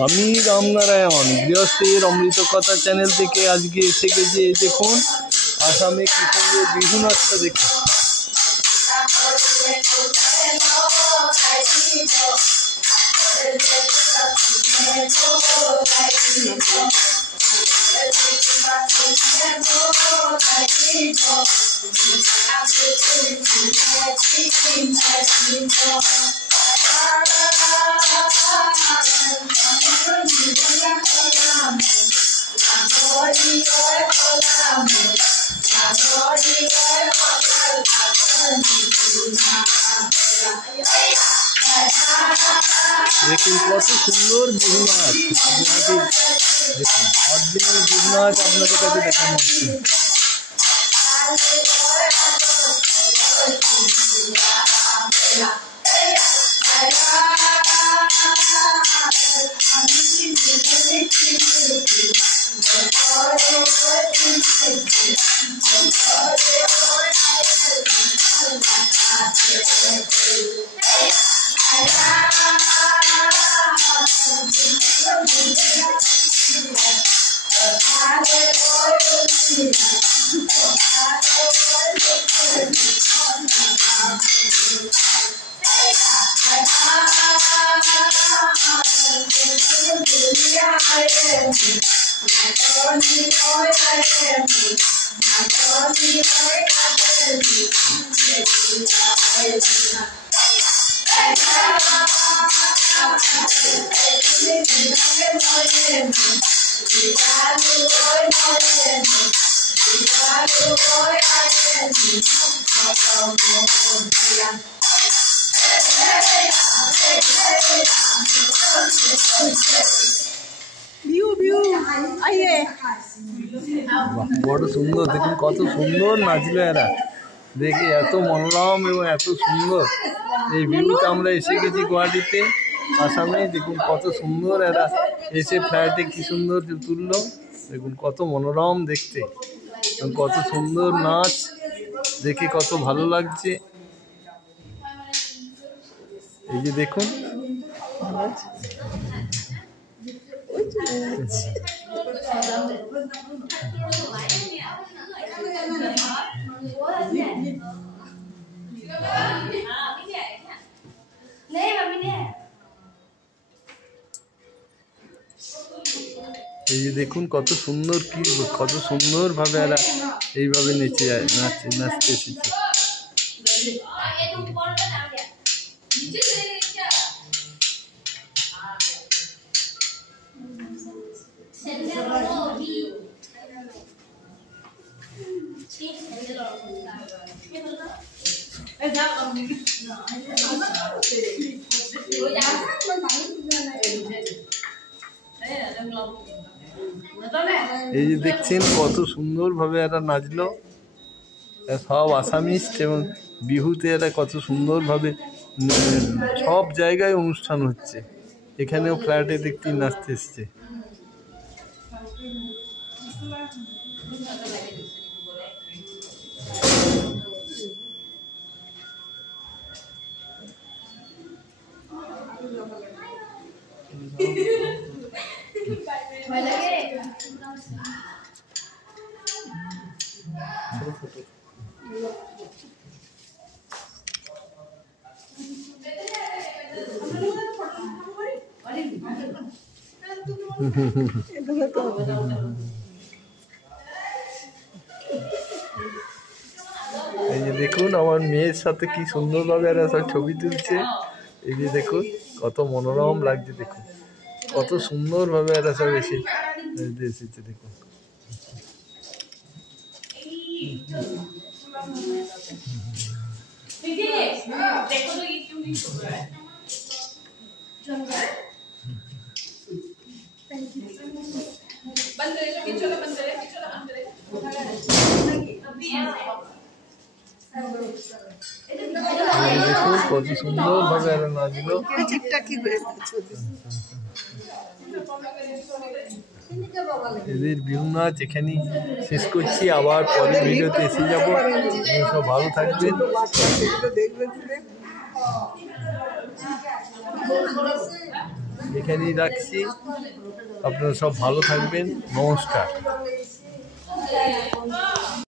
আমি রামনারায়ণ গৃহস্থের অমৃত কথা চ্যানেল থেকে আজকে এসে গেছি। এই দেখুন আসামে কি সুন্দর বিহু নাচটা দেখুন। দেখুন কত সুন্দর বিহু নাচ, দেখুন অরিজিনাল বিহু নাচ আপনাদের কাছে দেখানো হচ্ছে। বড় সুন্দর, দেখুন কত সুন্দর নাচলো এরা, দেখে এত মনোরম এবং এত সুন্দর। এই ভিউতে আমরা এসে গেছি গুয়াহাটিতে, আসামে। দেখুন কত সুন্দর এরা এসে ফ্ল্যাটে কি সুন্দর তুললো, দেখুন কত মনোরম দেখতে, কত সুন্দর নাচ, দেখে কত ভালো লাগছে। এই যে দেখুন এই যে দেখুন কত সুন্দর, কি কত সুন্দর ভাবে এরা এইভাবে নেচে যায়, নাচতে এসেছে। এই যে দেখছেন কত সুন্দর ভাবে এরা নাচলো, সব আসামিস, এবং বিহুতে এরা কত সুন্দর ভাবে সব জায়গায় অনুষ্ঠান হচ্ছে, এখানেও ফ্ল্যাটে দেখতে নাচতে এসছে। এই যে দেখুন আমার মেয়ের সাথে কি সুন্দরভাবে এরা সব ছবি তুলছে। এই যে দেখুন কত মনোরম লাগছে, দেখুন কত সুন্দরভাবে এরা সব এসেছে দেখুন। দেখুন কত সুন্দর ভাবে এরা নাচলো। এদের বিহু নাচ এখানেই শেষ করছি, আবার পরে ভিডিওতে এসে যাবো। সব ভালো থাকবেন। এখানেই রাখছি। আপনারা সব ভালো থাকবেন। নমস্কার।